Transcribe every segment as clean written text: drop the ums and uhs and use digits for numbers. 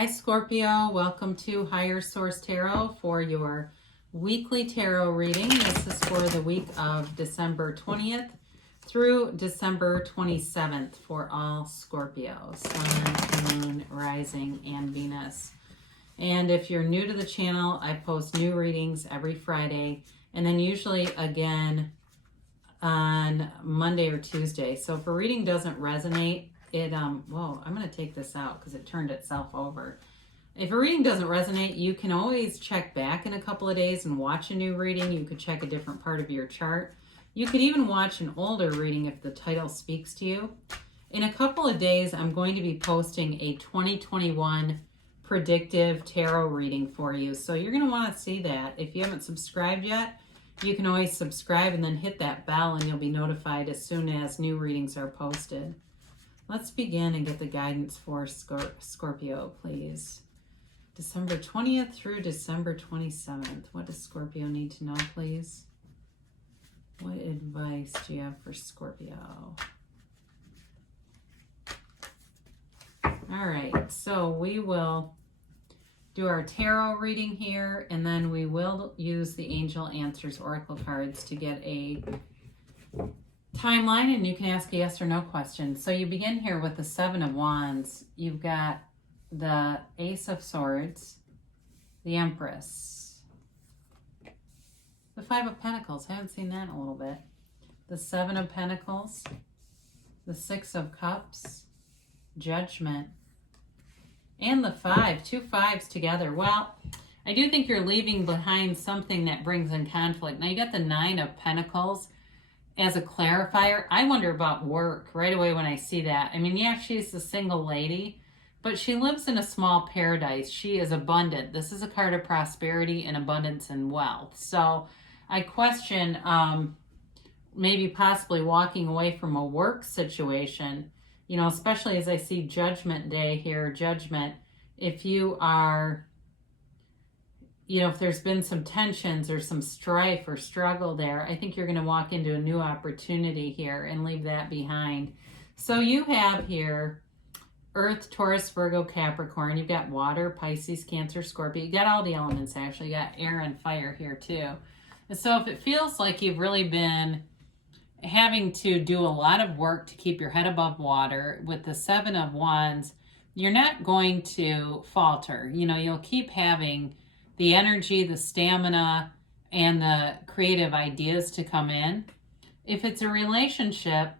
Hi Scorpio, welcome to Higher Source Tarot for your weekly tarot reading. This is for the week of December 20th through December 27th for all Scorpios, Sun, Moon, Rising, and Venus. And if you're new to the channel, I post new readings every Friday and then usually again on Monday or Tuesday. So if a reading doesn't resonate, whoa, I'm going to take this out because it turned itself over. If a reading doesn't resonate, you can always check back in a couple of days and watch a new reading. You could check a different part of your chart. You could even watch an older reading if the title speaks to you. In a couple of days, I'm going to be posting a 2021 predictive tarot reading for you. So you're going to want to see that. If you haven't subscribed yet, you can always subscribe and then hit that bell and you'll be notified as soon as new readings are posted. Let's begin and get the guidance for Scorpio, please. December 20th through December 27th. What does Scorpio need to know, please? What advice do you have for Scorpio? All right, so we will do our tarot reading here, and then we will use the Angel Answers Oracle cards to get a timeline, and you can ask a yes or no question. So you begin here with the Seven of Wands. You've got the Ace of Swords, the Empress, the Five of Pentacles. I haven't seen that in a little bit. The Seven of Pentacles, the Six of Cups, Judgment, and the Five. Two fives together. Well, I do think you're leaving behind something that brings in conflict. Now you got the Nine of Pentacles as a clarifier. I wonder about work right away when I see that. I mean, yeah, she's a single lady, but she lives in a small paradise. She is abundant. This is a card of prosperity and abundance and wealth. So I question maybe possibly walking away from a work situation, you know, especially as I see Judgment Day here, Judgment. If you are, you know, if there's been some tensions or some strife or struggle there, I think you're going to walk into a new opportunity here and leave that behind. So you have here Earth, Taurus, Virgo, Capricorn. You've got water, Pisces, Cancer, Scorpio. You got all the elements, actually. You got air and fire here, too. And so if it feels like you've really been having to do a lot of work to keep your head above water with the Seven of Wands, you're not going to falter. You know, you'll keep having the energy, the stamina, and the creative ideas to come in. If it's a relationship,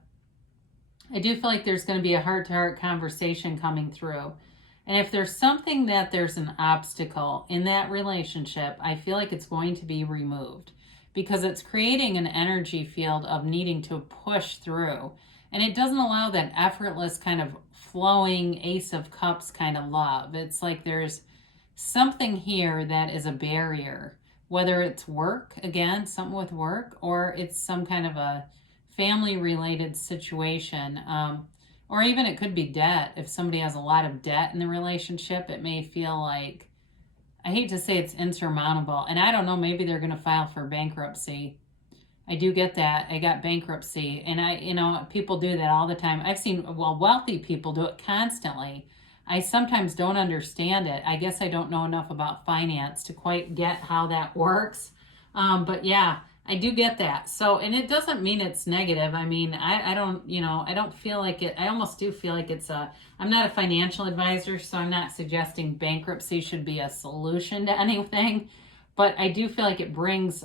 I do feel like there's going to be a heart-to-heart conversation coming through. And if there's something that there's an obstacle in that relationship, I feel like it's going to be removed because it's creating an energy field of needing to push through. And it doesn't allow that effortless kind of flowing Ace of Cups kind of love. It's like there's something here that is a barrier, whether it's work, again, something with work, or it's some kind of a family-related situation, or even it could be debt. If somebody has a lot of debt in the relationship, it may feel like, I hate to say it's insurmountable, and I don't know, maybe they're going to file for bankruptcy. I do get that. I got bankruptcy, and you know, people do that all the time. I've seen, well, wealthy people do it constantly. I sometimes don't understand it. I guess I don't know enough about finance to quite get how that works. But yeah, I do get that. So, and it doesn't mean it's negative. I mean, I don't, you know, I don't feel like it. I almost do feel like it's I'm not a financial advisor, so I'm not suggesting bankruptcy should be a solution to anything. But I do feel like it brings,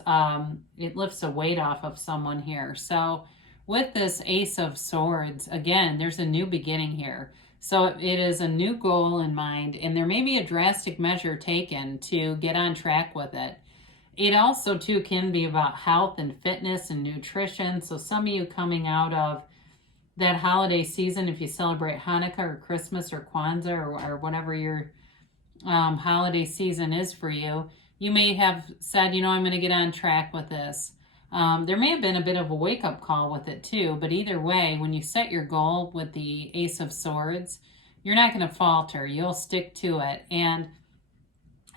it lifts a weight off of someone here. So with this Ace of Swords, again, there's a new beginning here. So it is a new goal in mind, and there may be a drastic measure taken to get on track with it. It also, too, can be about health and fitness and nutrition. So some of you coming out of that holiday season, if you celebrate Hanukkah or Christmas or Kwanzaa or whatever your holiday season is for you, you may have said, you know, I'm going to get on track with this. There may have been a bit of a wake-up call with it too, but either way, when you set your goal with the Ace of Swords, you're not going to falter. You'll stick to it. And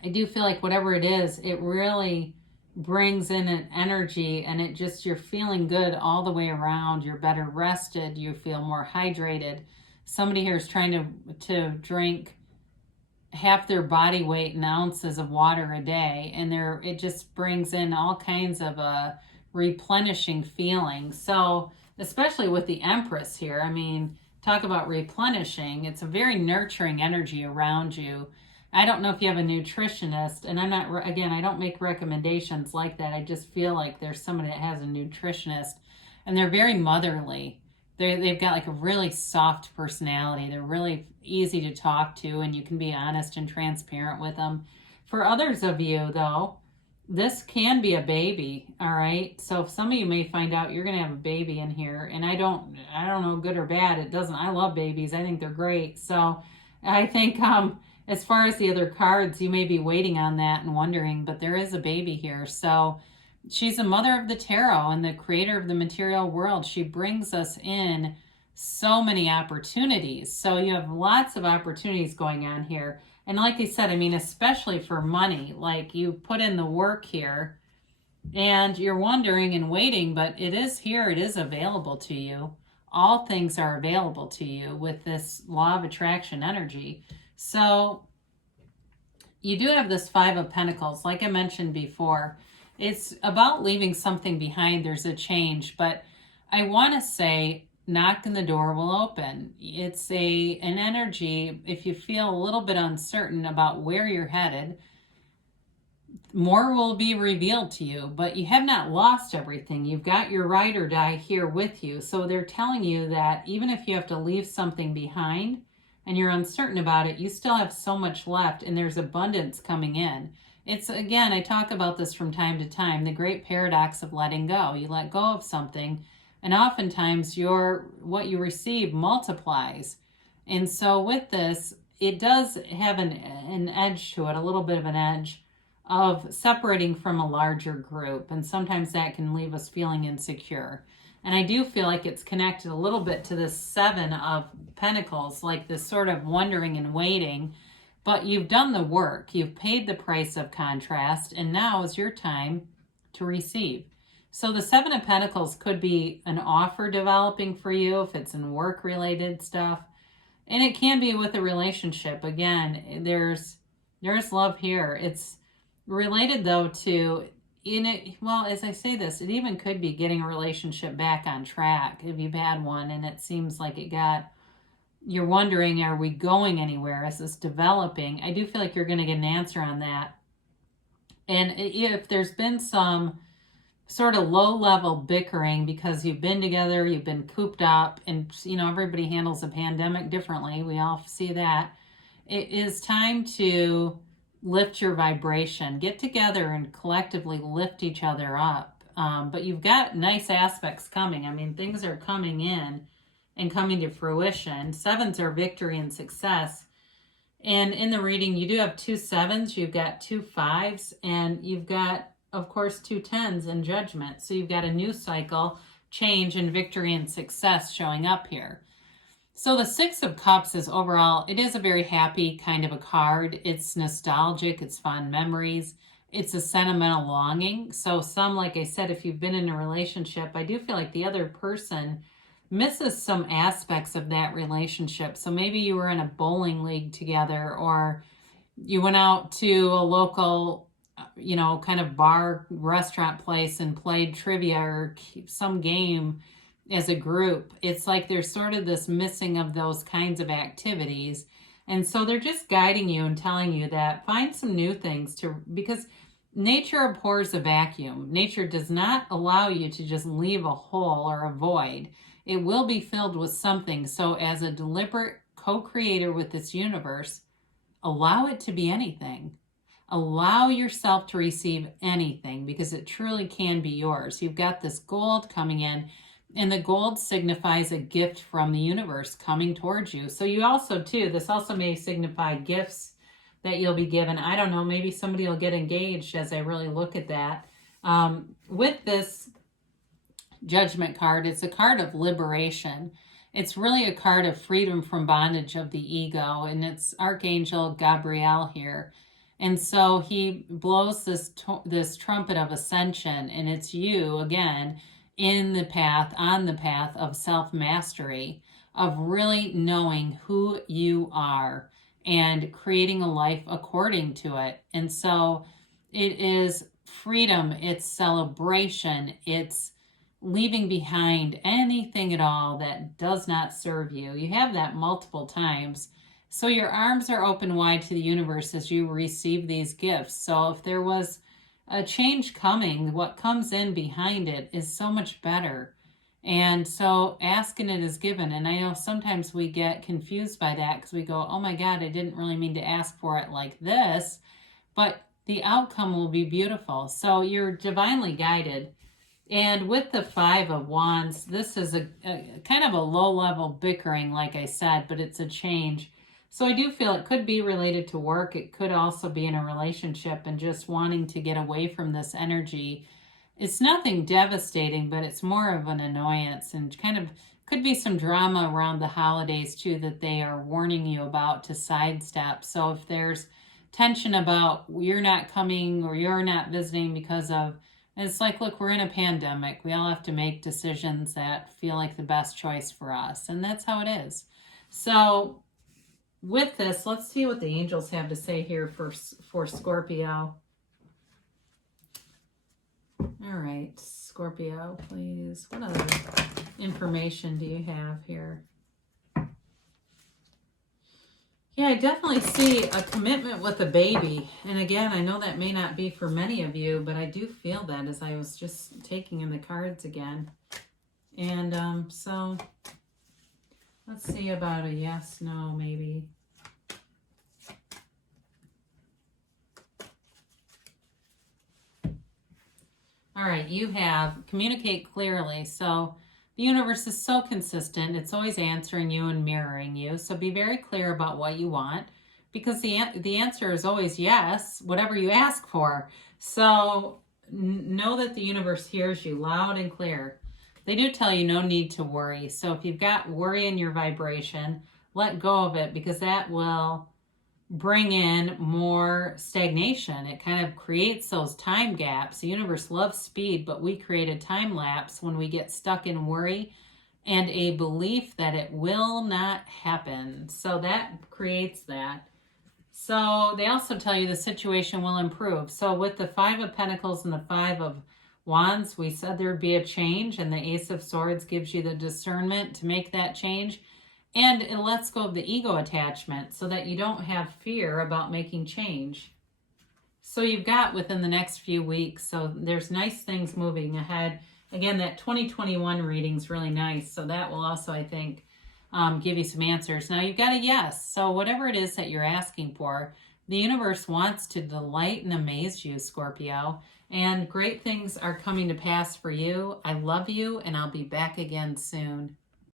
I do feel like whatever it is, it really brings in an energy, and it just, you're feeling good all the way around. You're better rested. You feel more hydrated. Somebody here is trying to drink half their body weight in ounces of water a day, and it just brings in all kinds of a replenishing feeling. So especially with the Empress here, I mean, talk about replenishing. It's a very nurturing energy around you. I don't know if you have a nutritionist, and I'm not, again, I don't make recommendations like that. I just feel like there's somebody that has a nutritionist, and they're very motherly. They've got like a really soft personality. They're really easy to talk to, and you can be honest and transparent with them. For others of you, though, this can be a baby, all right? So some of you may find out you're going to have a baby in here, and I don't know, good or bad. It doesn't, I love babies. I think they're great. So I think as far as the other cards, you may be waiting on that and wondering, but there is a baby here. So she's a mother of the tarot and the creator of the material world. She brings us in so many opportunities. So you have lots of opportunities going on here. And like I said, I mean, especially for money, like you put in the work here and you're wondering and waiting, but it is here. It is available to you. All things are available to you with this law of attraction energy. So you do have this Five of Pentacles. Like I mentioned before, it's about leaving something behind. There's a change, but I want to say knock and the door will open. It's an energy, if you feel a little bit uncertain about where you're headed, more will be revealed to you, but you have not lost everything. You've got your ride or die here with you. So they're telling you that even if you have to leave something behind and you're uncertain about it, you still have so much left and there's abundance coming in. It's, again, I talk about this from time to time, the great paradox of letting go. You let go of something, and oftentimes what you receive multiplies. And so with this, it does have an edge to it, a little bit of an edge of separating from a larger group. And sometimes that can leave us feeling insecure. And I do feel like it's connected a little bit to this Seven of Pentacles, like this sort of wondering and waiting. But you've done the work. You've paid the price of contrast. And now is your time to receive. So the Seven of Pentacles could be an offer developing for you if it's in work-related stuff. And it can be with a relationship. Again, there's love here. It's related, though, to, well, as I say this, it even could be getting a relationship back on track if you've had one and it seems like you're wondering, are we going anywhere? Is this developing? I do feel like you're going to get an answer on that. And if there's been some sort of low-level bickering because you've been together, you've been cooped up, and everybody handles a pandemic differently. We all see that. It is time to lift your vibration. Get together and collectively lift each other up. But you've got nice aspects coming. I mean, things are coming in and coming to fruition. Sevens are victory and success. And in the reading, you do have 2 sevens, you've got 2 5s, and you've got, of course, 2 10s in judgment. So you've got a new cycle, change, and victory and success showing up here. So the 6 of Cups is overall, it is a very happy kind of a card. It's nostalgic, it's fond memories, it's a sentimental longing. So some, like I said, if you've been in a relationship, I do feel like the other person misses some aspects of that relationship. So maybe you were in a bowling league together, or you went out to a local kind of bar, restaurant place and played trivia or some game as a group. It's like there's sort of this missing of those kinds of activities. And so they're just guiding you and telling you that find some new things because nature abhors a vacuum. Nature does not allow you to just leave a hole or a void. It will be filled with something. So as a deliberate co-creator with this universe, allow it to be anything. Allow yourself to receive anything because it truly can be yours. You've got this gold coming in, and the gold signifies a gift from the universe coming towards you. So you also, too, this also may signify gifts that you'll be given. I don't know, maybe somebody will get engaged as I really look at that. With this Judgment card, it's a card of liberation. It's really a card of freedom from bondage of the ego, and it's Archangel Gabriel here. And so he blows this trumpet of ascension, and it's you, again, on the path of self-mastery, of really knowing who you are and creating a life according to it. And so it is freedom, it's celebration, it's leaving behind anything at all that does not serve you. You have that multiple times. So your arms are open wide to the universe as you receive these gifts. So if there was a change coming, what comes in behind it is so much better. And so asking it is given. And I know sometimes we get confused by that because we go, oh my God, I didn't really mean to ask for it like this. But the outcome will be beautiful. So you're divinely guided. And with the Five of Wands, this is a kind of a low-level bickering, like I said, but it's a change. So I do feel it could be related to work. It could also be in a relationship and just wanting to get away from this energy. It's nothing devastating, but it's more of an annoyance and kind of could be some drama around the holidays too that they are warning you about to sidestep. So if there's tension about you're not coming or you're not visiting because of, it's like, look, we're in a pandemic. We all have to make decisions that feel like the best choice for us. And that's how it is. So with this, let's see what the angels have to say here for Scorpio. All right, Scorpio, please. What other information do you have here? Yeah, I definitely see a commitment with a baby. And again, I know that may not be for many of you, but I do feel that as I was just taking in the cards again. And so let's see about a yes, no, maybe. All right, you have communicate clearly. So the universe is so consistent. It's always answering you and mirroring you. So be very clear about what you want because the answer is always yes, whatever you ask for. So know that the universe hears you loud and clear. They do tell you no need to worry. So if you've got worry in your vibration, let go of it because that will bring in more stagnation. It kind of creates those time gaps. The universe loves speed, but we create a time lapse when we get stuck in worry and a belief that it will not happen. So that creates that. So they also tell you the situation will improve. So with the Five of Pentacles and the Five of Wands, we said there'd be a change, and the Ace of Swords gives you the discernment to make that change. And it lets go of the ego attachment so that you don't have fear about making change. So you've got within the next few weeks. So there's nice things moving ahead. Again, that 2021 reading is really nice. So that will also, I think, give you some answers. Now you've got a yes. So whatever it is that you're asking for, the universe wants to delight and amaze you, Scorpio. And great things are coming to pass for you. I love you, and I'll be back again soon.